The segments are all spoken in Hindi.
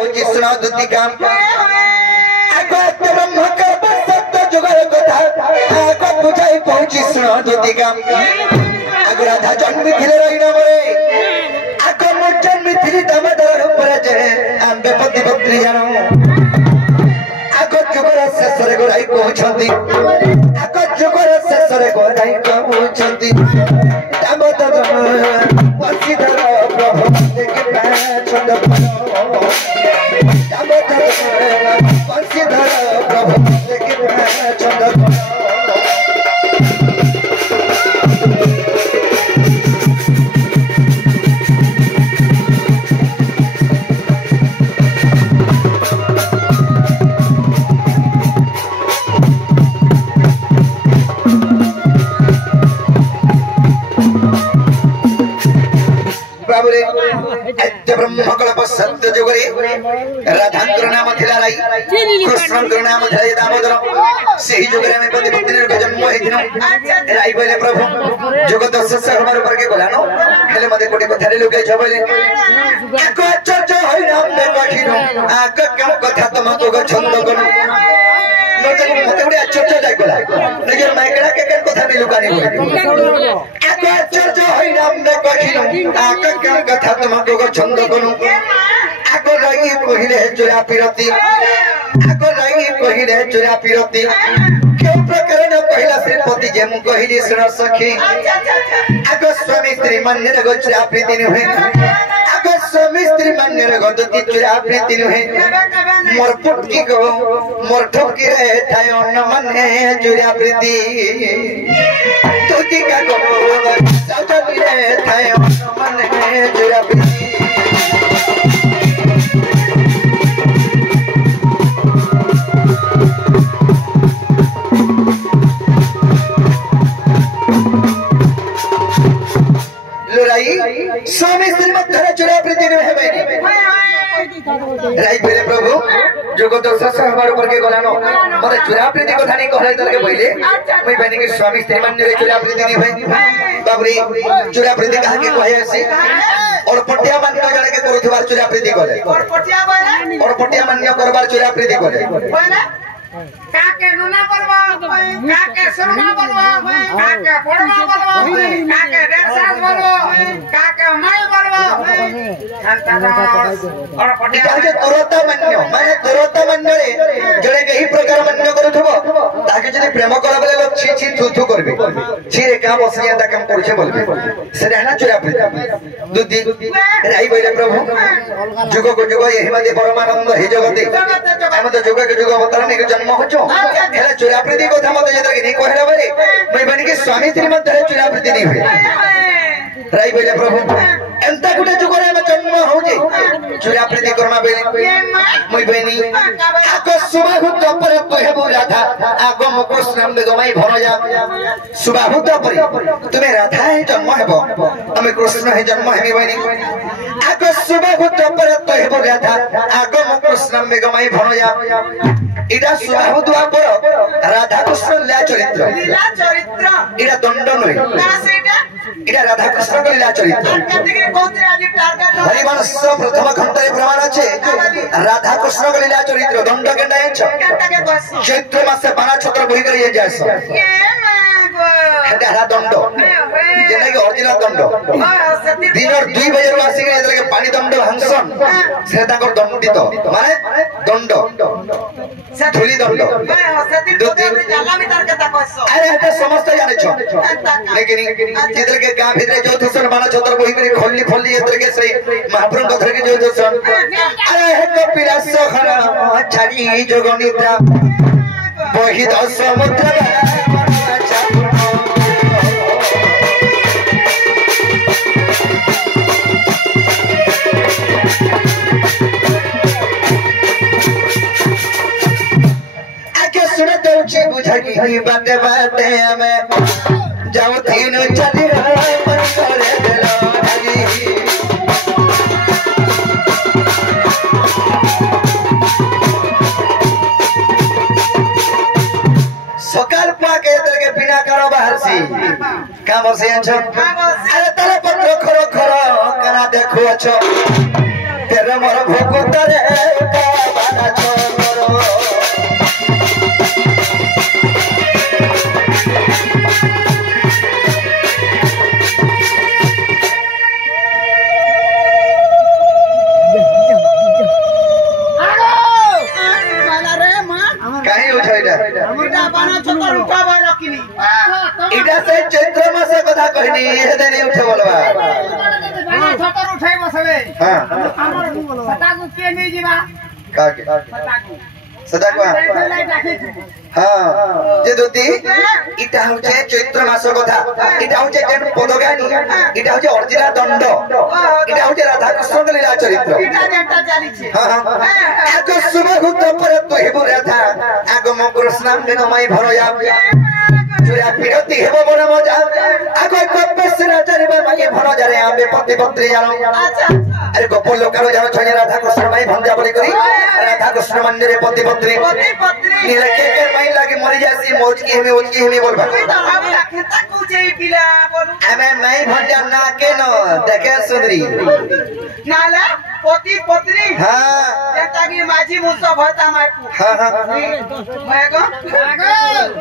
पहुंची सुना दुति काम आको ब्रह्म का सत्य जुगल कथा आको बुझाई पहुंची सुना दुति काम आको राधा जन्म थिले रहिना मरे आको मु जन्म थिली दामोदर ऊपर जे आंबे पति पत्री जानो आको जुगर शेषरे गोराई पहुंचंती आको जुगर शेषरे गोराई पहुंचंती दामोदर वसीधर प्रभु के छंद दामोदर वसीधर प्रभु के छंद ब्रह्मकल्प सत्य जुगरे राधांकर नाम थिला राई कृष्णंकर नाम थिला दामोदर सही जुगरे में पति पत्नी जन्म हेथिनो राई बोले प्रभु जुग 10 हमार ऊपर के बोलानो हेले मते कोटी कथारे लोके छबले एको आचार्य होई नाम में कहिनो आक केम कथा तुमको ग छंद गनु मते गुडी आचार्य जाय गला नजर माइकड़ा के केन कथा में लुकानी होई एको आचार्य होई नाम में कहिनो आक केम कथा तुमको ग छंद गनु आको राई कहिले चोरा पिरती आको राई कहिले चोरा पिरती क्यों प्रकार न पहिला श्रीपति जेम कहिले सुन सखी आको स्वामी स्त्री मन्ने गो चोरा प्रीति नुहे आको स्वामी स्त्री मन्ने गो दुति चोरा प्रीति नुहे मोर पुटकी गो मोर ठोकी रे थाय न मन्ने चोरा प्रीति तुति का गो सजनी रे थाय न मन्ने चोरा प्रीति स्वामी श्रीमत धरा चुरा प्रीति में है भाई राई बेले प्रभु जोग 10 हमार ऊपर के गलानो मरे चुरा प्रीति कथा नहीं कहले तलके पहिले मैं बनी के स्वामी श्रीमान रे चुरा प्रीति नहीं भाई बाबरी चुरा प्रीति कहा के कहे आसी और पटिया मान जड़े के करूथबार चुरा प्रीति करे और पटिया मान्य करबार चुरा प्रीति करे काके नुना परवा काके सुरमा परवा काके पड़वा परवा काके रेसास परवा काके माई परवा और पटिया जे तुरता मान्य रे जड़े के ही प्रकार मान्य करूथबो ताके जदी प्रेम करा बेले लोग छी छी थू थू करबे छी रे का बसिया ता काम करछे बोलबे से रहना चुरा प्रीति दुदी राई बोले प्रभु जुग को जुग यही मते परमानंद हे जगते हम तो जुग के जुग अवतार ने जन्म होचो हेला चुरा प्रीति कथा मते जदर के नहीं कहला बरे मैं बनी के स्वामी श्री मते चुरा प्रीति नहीं हुए राई बोले प्रभु एंता गुटे जुगरे में जन्म हो जे चुरा प्रीति करमा बेले मैं बनी आको सुबाहुत पर तोहे राधा आगो कृष्ण बेगमाई भरजा सुबाहुत पर तुम्हें राधा है जन्म हेबो हमें कृष्ण है जन्म हेमी बनी आको सुबाहुत पर तोहे राधा आगो कृष्ण बेगमाई भरजा इडा सुबाहुत पर राधा कृष्ण लीला चरित्र इडा दंड नय ना सेटा इडा राधा कृष्ण का लीला चरित्र हरिवंश प्रथम खंडरे प्रमाण আছে राधा कृष्ण का लीला चरित्र दंड केंडा है चैत्र मासे बाणा छत्र बही कर ये जायस हेडा दंड जेना कि ओरिजिनल दंड दिनर 2 बजे रो आसी के एतरे के पानी दंड हंसन से ताकर दंडित माने दंड धुली दंड अरे हेते समस्त जाने छ लेकिन एतरे के गां भीतर जो थसन बाणा छत्र बही कर खोली खोली एतरे के सही महाप्रभु कथर के जो थसन अरे हे कपिलास खरा छाड़ी जोग निद्रा बही दस समुद्र बुझा की बाते बाते में जाओ तीन चली मन करे दिलो ढागी सकाल पाके इधर के बिना करो बाहर से काम से अच्छा अरे तेरे पत्र खरो खरो कना देखो अच्छा तेरे मोर भोग तरे का बाना छोरो कहीं उठाइला इटा से चैत्र मास कथा कहनी ए देने उठे बोलबा उठाई बसले हां सतागु के नहीं जीवा का के सदा को हां जे दोती इटा होचे चैत्र मास कथा इटा होचे जेन पदगानी इटा होचे ओरिजिनल दंड इटा होचे राधा कृष्ण के लीला चरित्र इटा जेटा चली छे हां आगो सुबह हुत पर तु हेबु राधा आगो म कृष्ण दिन माई भरया चुरा पिरती हेबो बड़ मजा आगो कपेस राजरे माई भर जारे आबे पति पत्री जानो अच्छा अरे गोपाल लोकारो जानो छने राधा कृष्ण माई भंजा बोली करी राधा कृष्ण मंदिर पति पत्री नीले के माई लागे मरि जासी मौज की हमें बोलबा हमें माई भंजा ना के न देखे सुंदरी नाला पति पत्नी हां जेता की माझी मुसो भता माकू हां हां मयगो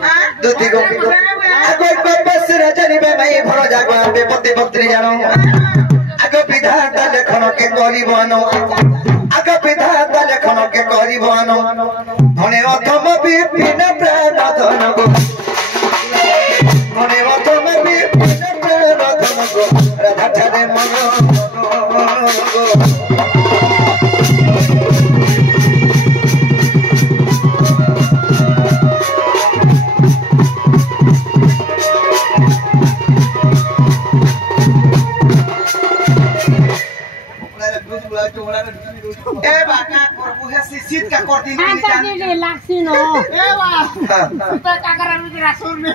हां दुधी गो आगो कपेस राजरे माई भर जागो आबे पति पत्री जानो आगो विधाता लेखन के गरीबनो आगो विधाता लेखन के गरीबनो धने अधम विपिन प्राण धन गो धने अधम विपिन प्राण धन गो राधा ठाने मन गो ए बाका करबु है सीट का कर दिन आता दे लाक्सी न ए बा सुता का करबु जरा सुर में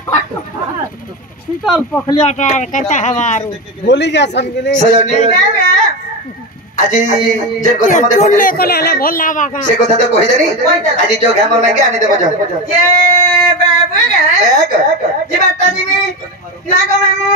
शीतल पखलियाटा करता हवारो बोली जा सन के नहीं सजनी আজি যে কথা মতে तुमने कोले हला भोला बाका से কথা তো কই দেনি আজি जो घाम में के आनी देबो जा ये बाबू गे एक जीवाता जीवी लागो मेमू